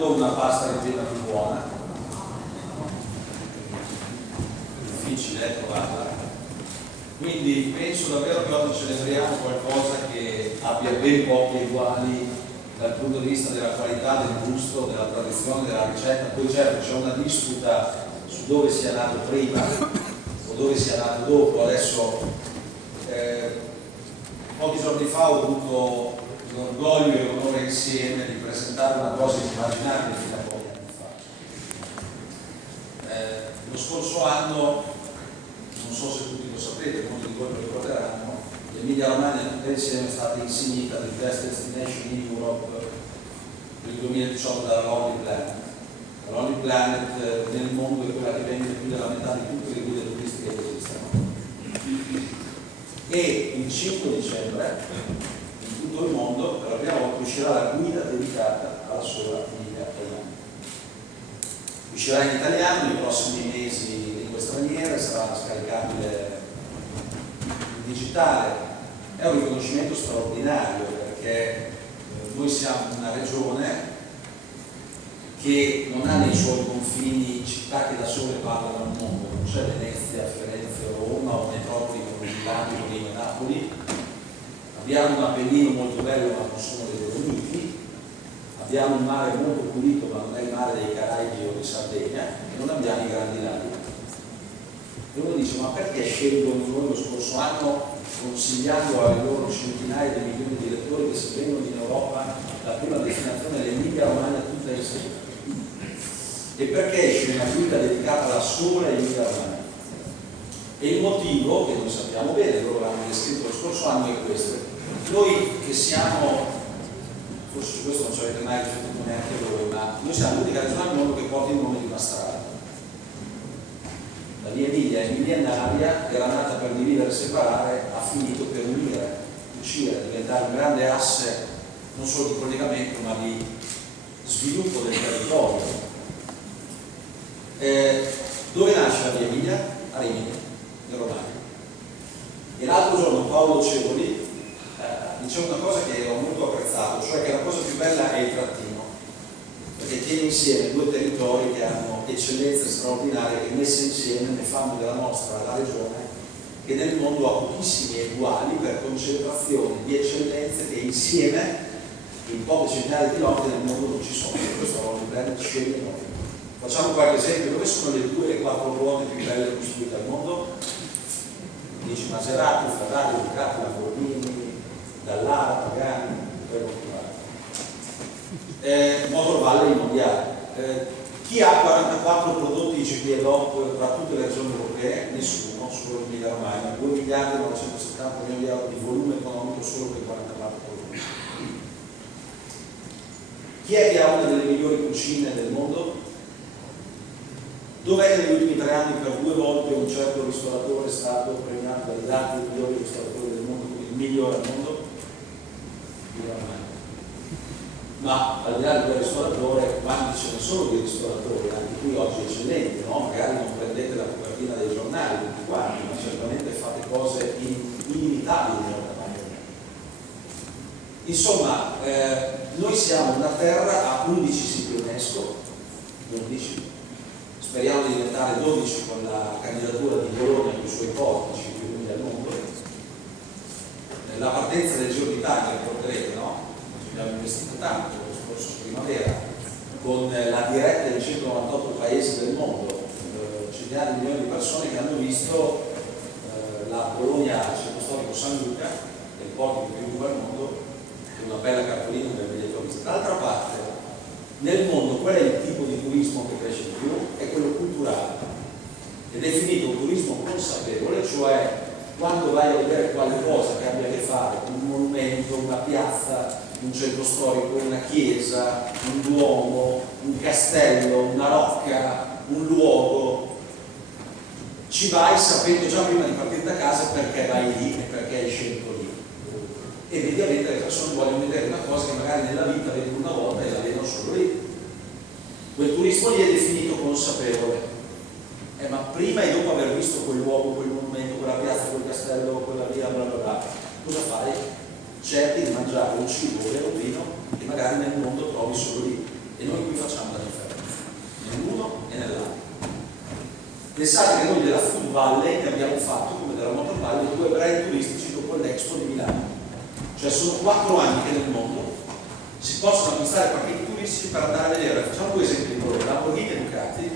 avuto una pasta reggiana più buona, difficile trovarla, quindi penso davvero che oggi celebriamo qualcosa che abbia ben pochi uguali dal punto di vista della qualità, del gusto, della tradizione, della ricetta. Poi certo c'è una disputa su dove sia nato prima o dove sia nato dopo. Adesso pochi giorni fa ho avuto l'orgoglio e l'onore insieme di presentare una cosa inimmaginabile fino a pochi anni fa. Lo scorso anno, non so se tutti lo sapete, molti di voi lo ricorderanno, l'Emilia Romagna tutta insieme è stata insignita del Best Destination in Europe per il 2018 dalla Lonely Planet. La Lonely Planet nel mondo è quella che vende più della metà di tutte le guide turistiche che esistono. E il 5 dicembre in tutto il mondo per la prima volta uscirà la guida dedicata alla sola Emilia Romagna. Uscirà in italiano nei prossimi mesi in lingue straniere, sarà scaricabile in digitale. È un riconoscimento straordinario perché noi siamo una regione che non ha nei suoi confini città che da sole parlano al mondo, non c'è Venezia, Firenze, Roma o metropoli come Milano, Torino e Napoli. Abbiamo un Appennino molto bello ma non sono le Dolomiti, abbiamo un mare molto pulito ma non è il mare dei Caraibi o di Sardegna, e non abbiamo i grandi laghi. E uno dice: ma perché scelgono noi lo scorso anno, consigliando alle loro centinaia di milioni di lettori che si vengono in Europa, la prima destinazione l'Emilia Romagna tutta insieme? E perché esce una guida dedicata alla sola Emilia Romagna? E il motivo, che noi sappiamo bene, loro l'hanno descritto lo scorso anno, è questo. Noi che siamo, forse su questo non ci avete mai riflettuto neanche voi, ma noi siamo l'unica regione al mondo che porta il nome di una strada. La via Emilia è millenaria, era nata per dividere e separare, ha finito per unire, uscire, diventare un grande asse non solo di collegamento ma di sviluppo del territorio. Dove nasce la via Emilia? A Rimini, in Romagna. E l'altro giorno Paolo Cevoli diceva una cosa che ho molto apprezzato, cioè che la cosa più bella è il trattino, perché tiene insieme due territori che hanno eccellenze straordinarie che messe insieme ne fanno della nostra la regione che nel mondo ha pochissimi eguali per concentrazione di eccellenze che insieme in poche centinaia di chilometri nel mondo non ci sono. Per questo Lonely Planet sceglie noi. Facciamo qualche esempio: dove sono le 2 e 4 ruote più belle costruite al mondo? Dici Maserati, Ferrari, Ducati, Lamborghini, Dallara, Pagani, per continuare. Motor Valley mondiale. Chi ha 44 prodotti ICP DOP tra tutte le regioni europee? Nessuno, solo l'Emilia Romagna. 2 miliardi e 970 milioni di euro di volume economico solo per 44 prodotti. Chi è che ha una delle migliori cucine del mondo? Dov'è che negli ultimi 3 anni per 2 volte un certo ristoratore è stato premiato dagli altri migliori ristoratori del mondo, quindi il migliore al mondo? Ma al di là del ristoratore, quanti ce ne sono di ristoratori, anche qui oggi eccellenti, no? Magari non prendete la copertina dei giornali tutti quanti, ma certamente fate cose inimitabili nella Romagna. Insomma, noi siamo una terra a 11 siti UNESCO, 11. Speriamo di diventare 12 con la candidatura di Bologna con i suoi portici più lunghi al mondo. La partenza del Giro d'Italia, ricorderete, no? Ci abbiamo investito tanto lo scorso primavera, con la diretta in 198 paesi del mondo, centinaia di milioni di persone che hanno visto la Bologna al centro storico San Luca, del porto più lungo al mondo, con una bella cartolina del biglietto visita. D'altra parte, nel mondo qual è il tipo di turismo che cresce di più? È quello culturale, è definito un turismo consapevole, cioè quando vai a vedere qualcosa che abbia a che fare con un monumento, una piazza, un centro storico, una chiesa, un duomo, un castello, una rocca, un luogo, ci vai sapendo già prima di partire da casa perché vai lì e perché hai scelto lì. E mediamente le persone vogliono vedere una cosa che magari nella vita vedono una volta e la vedono solo lì. Quel turismo lì è definito consapevole. Ma prima e dopo aver visto quel luogo, quel monumento, quella piazza, quel castello, quella via, bla bla bla, cosa fai? Cerchi di mangiare un cibo o un vino che magari nel mondo trovi solo lì. E noi qui facciamo la differenza, nell'uno e nell'altro. Pensate che noi della Food Valley ne abbiamo fatto, come della Motor Valley, 2 brand turistici dopo l'Expo di Milano. Cioè sono 4 anni che nel mondo si possono acquistare pacchetti turistici per andare a vedere. Facciamo 2 esempi di colore. Lamborghini e Ducati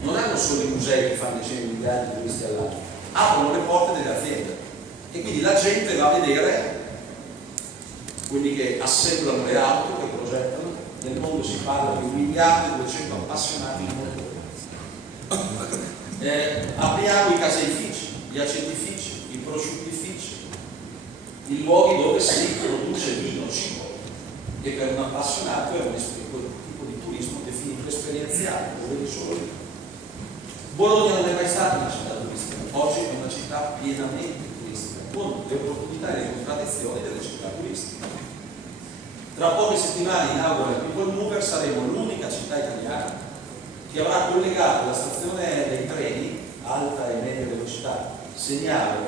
non hanno solo i musei che fanno decine di migliaia di turisti all'anno, aprono le porte delle aziende e quindi la gente va a vedere quelli che assemblano le auto, che progettano. Nel mondo si parla di 1.200.000 appassionati di motori. Apriamo i caseifici, gli acetifici, i prosciuttifici, i luoghi dove si produce vino, cibo, che per un appassionato è un tipo di turismo definito esperienziale, lo vedi solo lì. Bologna non è mai stata una città turistica, oggi è una città pienamente turistica, con le opportunità e le contraddizioni delle città turistiche. Tra poche settimane inaugura il People Mover, saremo l'unica città italiana che avrà collegato la stazione dei treni alta e media velocità, Segnale,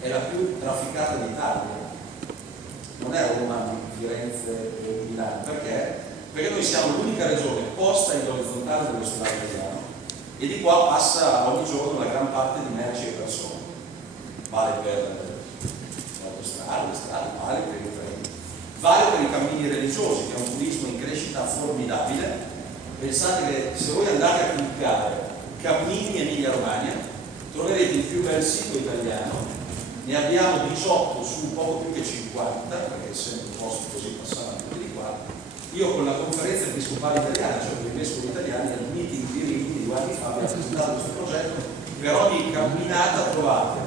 è la più trafficata d'Italia. Non è Roma, Firenze o Milano, perché? Perché noi siamo l'unica regione posta in orizzontale dello Stato italiano e di qua passa ogni giorno la gran parte di merci e persone. Vale per le autostrade, le strade, vale per i treni, vale per i cammini religiosi, che è un turismo in crescita formidabile. Pensate che se voi andate a cliccare Cammini Emilia Romagna troverete il più bel sito italiano, ne abbiamo 18 su poco più che 50, perché essendo posto così passavano tutti di qua. Io con la conferenza episcopale italiana, cioè con i vescovi italiani, al meeting di Rimini 2 anni fa abbiamo presentato questo progetto. Per ogni camminata trovate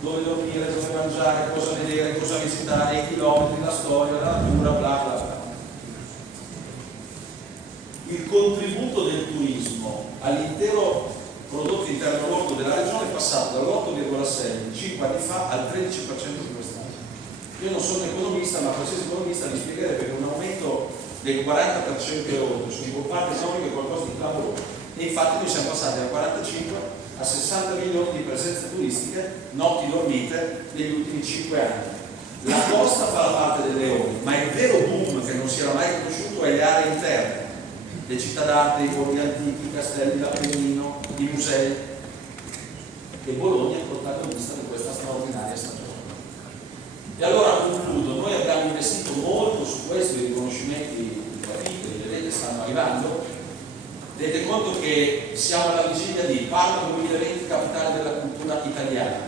dove dormire, dove mangiare, cosa vedere, cosa visitare, i chilometri, la storia, la natura, bla bla bla. Il contributo del turismo all'intero prodotto interno lordo della regione è passato dall'8,6 5 anni fa al 13% di quest'anno. Io non sono un economista, ma qualsiasi economista vi spiegherebbe che un aumento del 40% su un comparto economico è qualcosa di clamoroso. E infatti noi siamo passati da 45 a 60 milioni di presenze turistiche, notti dormite, negli ultimi 5 anni. La costa fa la parte del leone, ma il vero boom che non si era mai conosciuto è le aree interne, le città d'arte, i borghi antichi, i castelli, l'Appennino, i musei. E Bologna è protagonista di questa straordinaria stagione. E allora concludo, noi abbiamo investito molto su questo, i riconoscimenti capitoli, vedete, stanno arrivando. Tenete conto che siamo alla vigilia di Parma 2020, capitale della cultura italiana,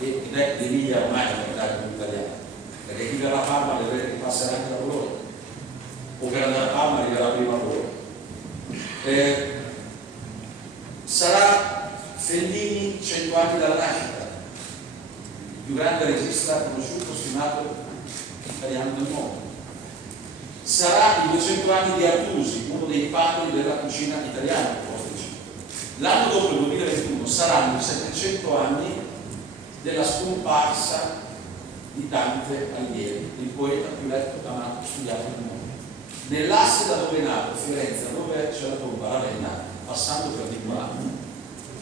ed è l'Emilia Romagna la capitale della cultura italiana, perché chi verrà a Parma vedrete che passerà anche da Bologna, o per andare a Parma arriverà prima a Bologna. Sarà Fellini 100 anni dalla nascita, il più grande regista conosciuto, stimato italiano del mondo. Sarà i 200 anni di Artusi, uno dei padri della cucina italiana. L'anno dopo, il 2021, saranno i 700 anni della scomparsa di Dante Alighieri, il poeta più letto, amato, studiato nel mondo. Nell'asse da dove è nato, Firenze, dove c'è la tomba Ravenna, passando per di qua,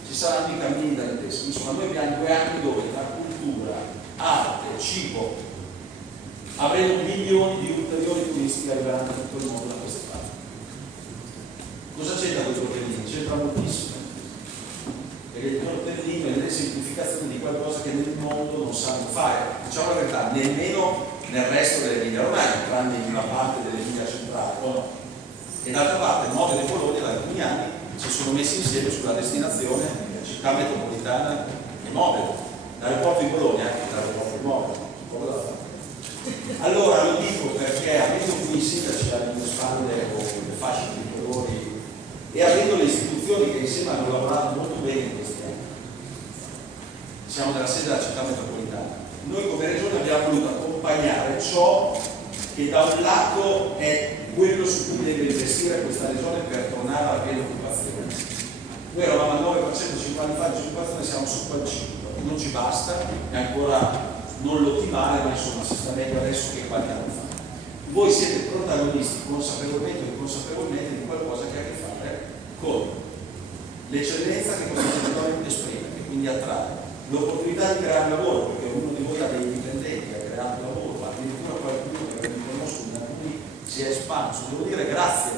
ci saranno i cammini danteschi. Insomma, noi abbiamo 2 anni dove tra cultura, arte, cibo avremo milioni di ulteriori turisti che arriveranno da tutto il mondo da queste parti. Cosa c'entra questo Pellino? C'entra moltissimo, perché il Pellino è l'esemplificazione di qualcosa che nel mondo non sanno fare. Diciamo la verità, nemmeno nel resto dell'Emilia Romagna, tranne in una parte dell'Emilia centrale, o no? E d'altra parte Modena e Bologna da alcuni anni si sono messi insieme sulla destinazione città metropolitana di Modena, l'aeroporto di Bologna e l'aeroporto di Modena, poco da fare. Allora lo dico perché avendo qui i sindaci alle mie spalle con le fasce di colori e avendo le istituzioni che insieme hanno lavorato molto bene in questi anni, siamo nella sede della città metropolitana. Noi come regione abbiamo voluto accompagnare ciò che da un lato è quello su cui deve investire questa regione per tornare alla piena occupazione. Noi eravamo al 9%, 5 anni fa di occupazione, siamo su quel 5%, non ci basta, è ancora non l'ottimale, ma insomma si sta meglio adesso che qualche anno fa. Voi siete protagonisti, consapevolmente o inconsapevolmente, di qualcosa che ha a che fare con l'eccellenza che questo territorio esprime, che quindi attrae, l'opportunità di creare lavoro, perché ognuno di voi ha dei dipendenti, ha creato lavoro, addirittura qualcuno che non conosco, da cui si è espanso. Devo dire grazie